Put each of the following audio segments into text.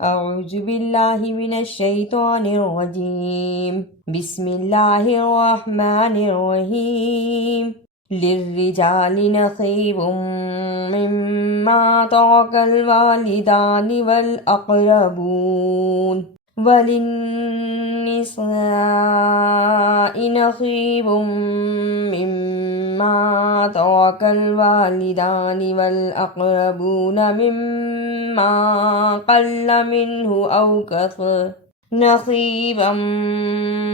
اعوذ باللہ من الشیطان الرجیم بسم اللہ الرحمن الرحیم للرجال نصیب مما ترک الوالدان والاقربون وللنساء نصیب مما ترك الوالدان والأقربون مما قل منه أو كثر نصيبا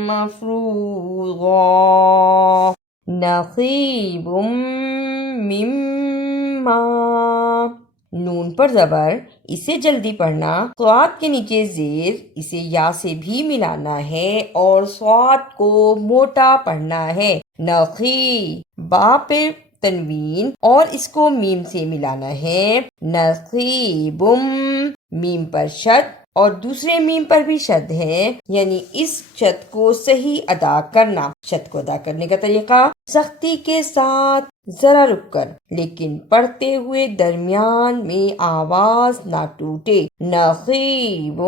مفروضا نصیب مما نون پر زبر، اسے جلدی پڑھنا، صاد کے نیچے زیر، اسے یا سے بھی ملانا ہے اور صاد کو موٹا پڑھنا ہے۔ نخی با پہ تنوین اور اس کو میم سے ملانا ہے۔ نصیبم میم پر شد اور دوسرے میم پر بھی شد ہے، یعنی اس شد کو صحیح ادا کرنا۔ شد کو ادا کرنے کا طریقہ سختی کے ساتھ، ذرا رک کر، لیکن پڑھتے ہوئے درمیان میں آواز نہ ٹوٹے۔ نصیب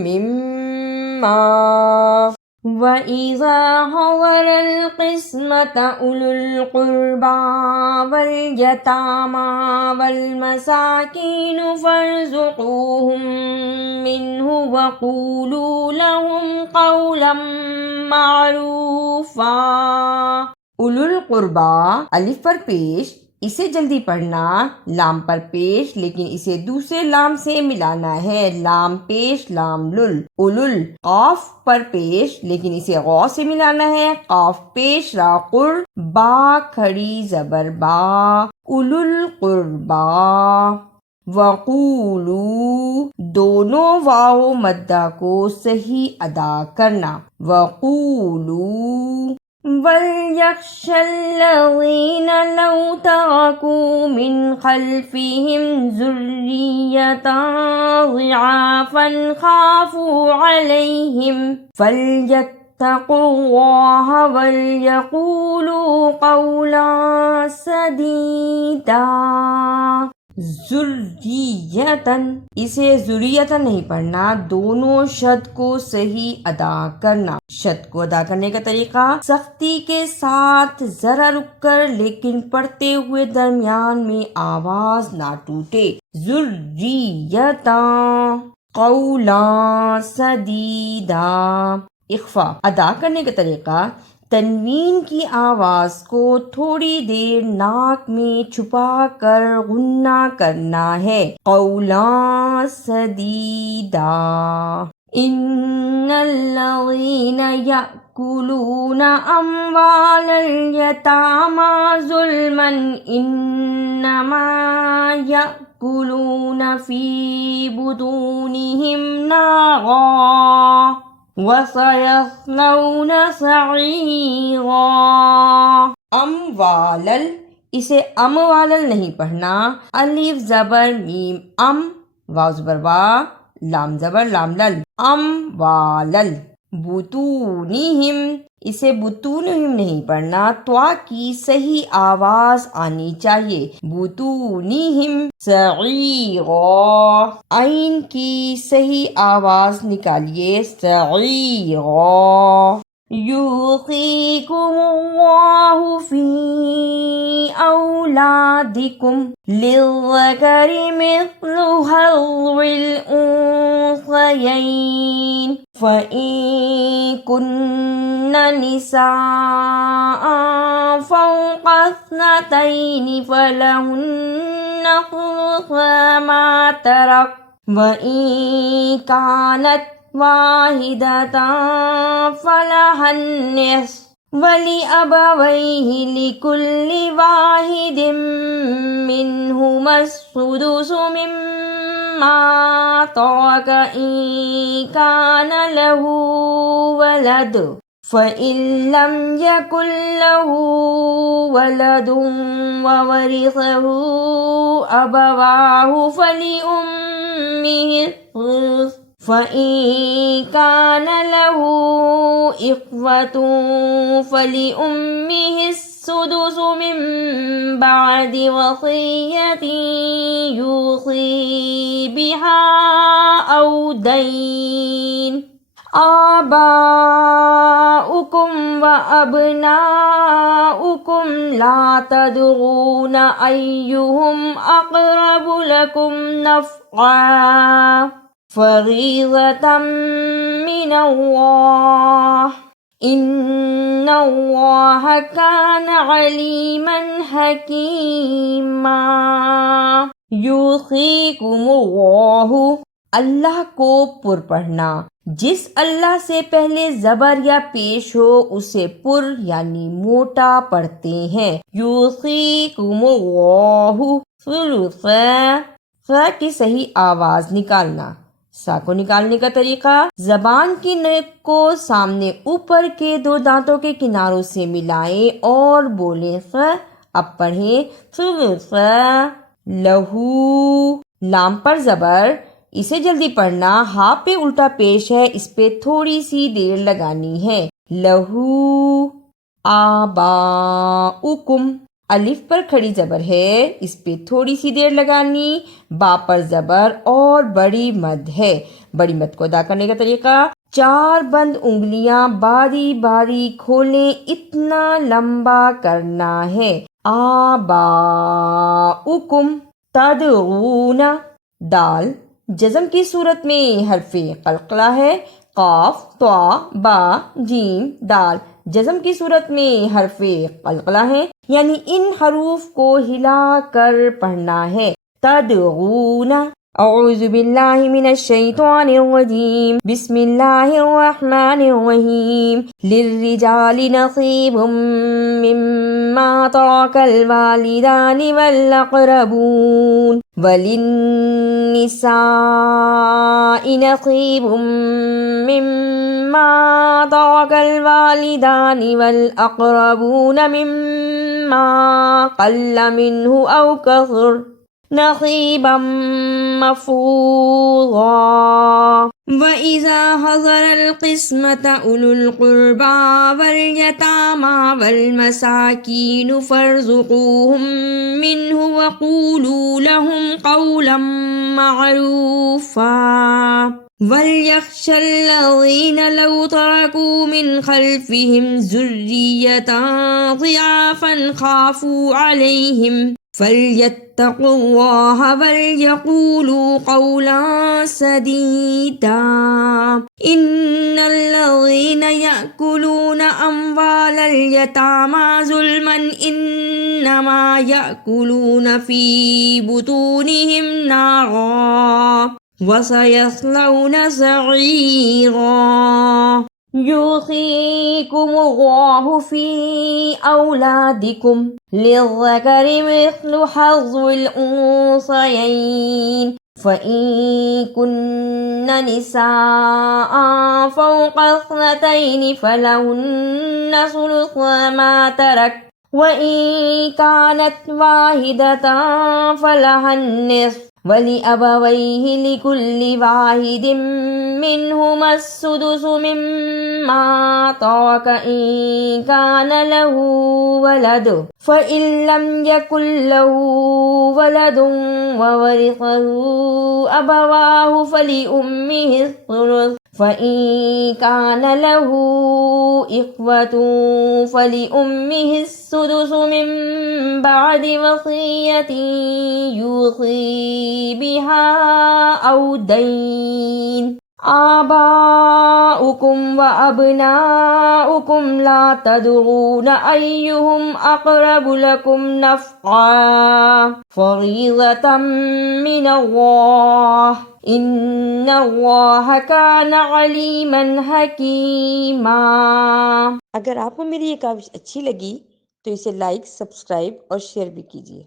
مما وَإِذَا حَضَرَ الْقِسْمَةَ أُولُو الْقُرْبَى وَالْيَتَامَى وَالْمَسَاكِينُ فَارْزُقُوهُم مِّنْهُ وَقُولُوا لَهُمْ قَوْلًا مَّعْرُوفًا۔ اولو القربا الف پر پیش، اسے جلدی پڑھنا، لام پر پیش لیکن اسے دوسرے لام سے ملانا ہے۔ لام پیش لام لل۔ اولل قاف پر پیش لیکن اسے غو سے ملانا ہے۔ قاف پیش را قر، با کھڑی زبر با۔ اولو القربا۔ وقولو دونوں واو مدہ کو صحیح ادا کرنا۔ وقولو وَلْيَخْشَ الَّذِينَ لَوْ تَرَكُوا مِنْ خَلْفِهِمْ ذُرِّيَّةً ضِعَافًا خَافُوا عَلَيْهِمْ فَلْيَتَّقُوا اللَّهَ وَلْيَقُولُوا قَوْلًا سَدِيدًا۔ ذریتن، اسے ذریتن نہیں پڑھنا، دونوں شد کو صحیح ادا کرنا۔ شد کو ادا کرنے کا طریقہ سختی کے ساتھ، ذرا رک کر لیکن پڑھتے ہوئے درمیان میں آواز نہ ٹوٹے۔ ذریتن قولا سدیدا۔ اخفا ادا کرنے کا طریقہ تنوین کی آواز کو تھوڑی دیر ناک میں چھپا کر غنہ کرنا ہے۔ قولا سدیدا۔ ان الذین یأکلون اموال الیتامی ظلما انما یأکلون فی بطونہم نارا وَسَيَصْلَوْنَ سَعِيرًا۔ اموالل، اسے اموالل نہیں پڑھنا، الف زبر میم ام، واو زبر وا، لام زبر لام لل، اموالل۔ بطونہم، اسے بطونہم نہیں پڑھنا، توا کی صحیح آواز آنی چاہیے۔ بطونہم۔ سعیرا، عین کی صحیح آواز نکالیے، سعیرا۔ یوصیکم اللہ فی اولادکم للذکر مثل حظ الانثیین فإن کن نساء فوق اثنتین فلہن ثلث ما ترک وإن كانت واحدة فلها النصف وَلِأَبَوَيْهِ لِكُلِّ وَاحِدٍ مِّنْهُمَا السُّدُسُ مِمَّا تَرَكَ إِن كَانَ لَهُ وَلَدٌ فَإِن لَّمْ يَكُن لَّهُ وَلَدٌ وَوَرِثَهُ أَبَوَاهُ فَلِأُمِّهِ الثُّلُثُ فَإِن كَانَ لَهُ إِخْوَةٌ فَلِأُمِّهِ السُّدُسُ السدس من بعد وصية يوصي بها أو دين آباؤكم وأبناؤكم لا تدرون أيهم أقرب لكم نفعا فريضة من الله إن الله كان عليما حكيما يوصيكم الله اللہ کو پر پڑھنا، جس اللہ سے پہلے زبر یا پیش ہو اسے پر یعنی موٹا پڑھتے ہیں۔ یوصیکم اللہ، فا کی صحیح آواز نکالنا۔ سا کو نکالنے کا طریقہ، زبان کی نوک کو سامنے اوپر کے 2 دانتوں کے کناروں سے ملائیں اور بولیں فا۔ اب پڑھیں لہو، لام پر زبر، اسے جلدی پڑھنا، ہاں پہ الٹا پیش ہے، اس پہ تھوڑی سی دیر لگانی ہے۔ لہو آباؤکم، الف پر کھڑی زبر ہے، اس پہ تھوڑی سی دیر لگانی، با پر زبر اور بڑی مد ہے۔ بڑی مد کو ادا کرنے کا طریقہ، 4 بند انگلیاں باری باری کھولیں، اتنا لمبا کرنا ہے۔ آباؤکم تدعون، دال جزم کی صورت میں حرف قلقلہ ہے، قاف طا با جیم دال جزم کی صورت میں حرف قلقلہ ہے، یعنی ان حروف کو ہلا کر پڑھنا ہے۔ تدعون، اعوذ باللہ من الشیطان الرجیم، بسم اللہ الرحمن الرحیم، للرجال نصیب مما ترک الوالدان والاقربون وللنساء نصیب مما ترک الوالدان والاقربون مما قل منه او کثر نصیبا مفروضا وَإِذَا حَضَرَ الْقِسْمَةَ أُولُو الْقُرْبَى وَالْيَتَامَى وَالْمَسَاكِينُ فَارْزُقُوهُم مِّنْهُ وَقُولُوا لَهُمْ قَوْلًا مَّعْرُوفًا وَلْيَخْشَ الَّذِينَ لَوْ تَرَكُوا مِنْ خَلْفِهِمْ ذُرِّيَّةً ضِعَافًا خَافُوا عَلَيْهِمْ فَلْيَتَّقُوا اللَّهَ وَلْيَقُولُوا قَوْلًا سَدِيدًا إِنَّ الَّذِينَ يَأْكُلُونَ أَمْوَالَ الْيَتَامَى ظُلْمًا إِنَّمَا يَأْكُلُونَ فِي بُطُونِهِمْ نَارًا وَسَيَصْلَوْنَ سَعِيرًا يوصيكم الله في أولادكم للذكر مثل حظ الأنثيين فإن كن نساء فوق 2 فلهن ثلث ما ترك وإن كانت واحدة فلها النصف وَلِأَبَوَيْهِ لِكُلِّ وَاحِدٍ مِّنْهُمَا السُّدُسُ مِمَّا تَرَكَ إِن كَانَ لَهُ وَلَدٌ فَإِن لَّمْ يَكُن لَّهُ وَلَدٌ وَوَرِثَهُ أَبَوَاهُ فَلِأُمِّهِ الثُّلُثُ فَإِن كَانَ لَهُ إِخْوَةٌ فَلِأُمِّهِ السُّدُسُ مِن بَعْدِ وَصِيَّةٍ يُوصِي بِهَا أَوْ دَيْنٍ آباؤكم وأبناؤكم لا تدرون أيهم أقرب لكم نفعا فريضة من الله إن الله كان عليما حكيما۔ اگر آپ کو میری یہ کاوش اچھی لگی تو اسے لائک، سبسکرائب اور شیئر بھی کیجیے۔